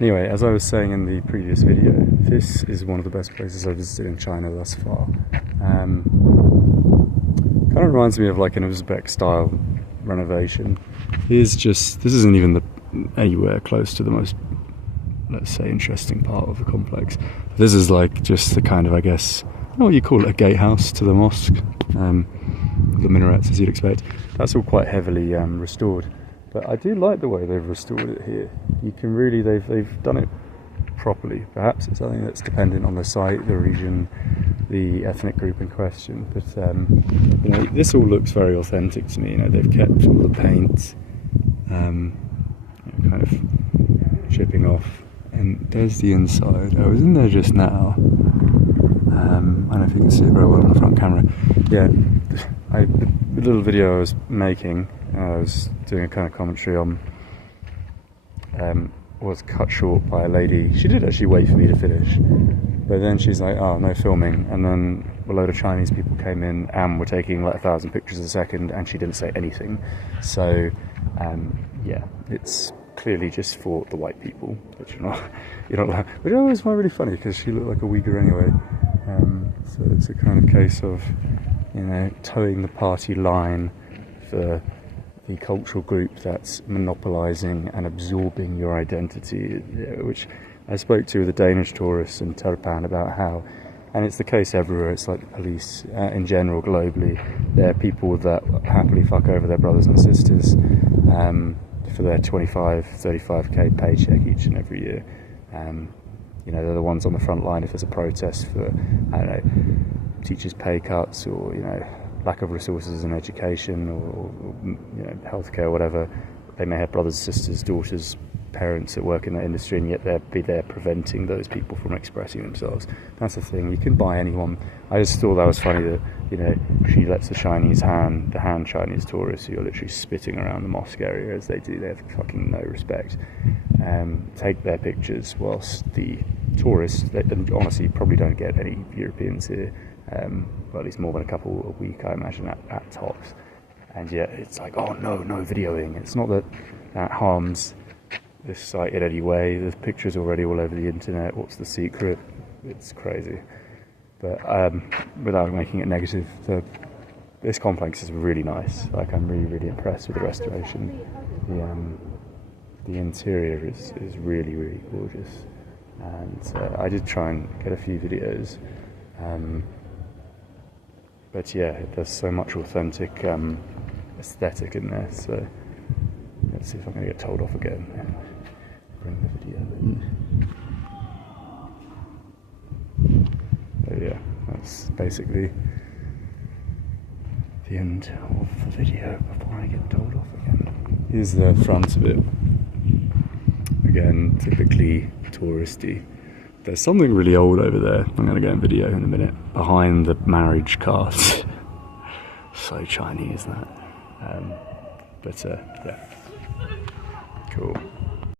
Anyway, as I was saying in the previous video, this is one of the best places I've visited in China thus far. Kind of reminds me of like an Uzbek style renovation. This isn't even anywhere close to the most, let's say, interesting part of the complex. This is like just the kind of, I guess, what you call it, a gatehouse to the mosque. The minarets, as you'd expect. That's all quite heavily restored. But I do like the way they've restored it here. You can really, they've done it properly. Perhaps it's something that's dependent on the site, the region, the ethnic group in question. But you know, this all looks very authentic to me. You know, they've kept all the paint, kind of chipping off. And there's the inside. I was in there just now. I don't know if you can see it very well on the front camera. Yeah, the little video I was making, I was doing a kind of commentary on, was cut short by a lady. She did actually wait for me to finish, but then she's like, oh, no filming, and then a load of Chinese people came in and were taking like 1,000 pictures a second, and she didn't say anything. So yeah, it's clearly just for the white people, which you're not allowed. Which I always find really funny because she looked like a Uyghur anyway. So it's a kind of case of, you know, towing the party line for the cultural group that's monopolising and absorbing your identity, which I spoke to the Danish tourists in Turpan about how, and it's the case everywhere, it's like the police in general globally, they're people that happily fuck over their brothers and sisters for their 25, 35k paycheck each and every year. You know, they're the ones on the front line if there's a protest for, I don't know, teachers' pay cuts or, you know, lack of resources in education or you know, healthcare or whatever. They may have brothers, sisters, daughters, parents that work in that industry, and yet they'll be there preventing those people from expressing themselves. That's the thing. You can buy anyone. I just thought that was funny that, you know, she lets the Han Chinese tourists who are literally spitting around the mosque area as they do. They have fucking no respect. Take their pictures, whilst the tourists, and honestly, probably don't get any Europeans here. Well, at least more than a couple a week, I imagine, at tops. And yet it's like, oh no videoing. It's not that harms this site in any way. There's pictures already all over the internet. What's the secret? It's crazy. But without making it negative, this complex is really nice. Like, I'm really impressed with the restoration. The interior is really gorgeous. And I did try and get a few videos. But yeah, there's so much authentic aesthetic in there, so let's see if I'm going to get told off again and bring the video in. So yeah, that's basically the end of the video before I get told off again. Here's the front of it. Again, typically touristy. There's something really old over there. I'm going to go in video in a minute. Behind the marriage cards. So Chinese, that. But yeah. Cool.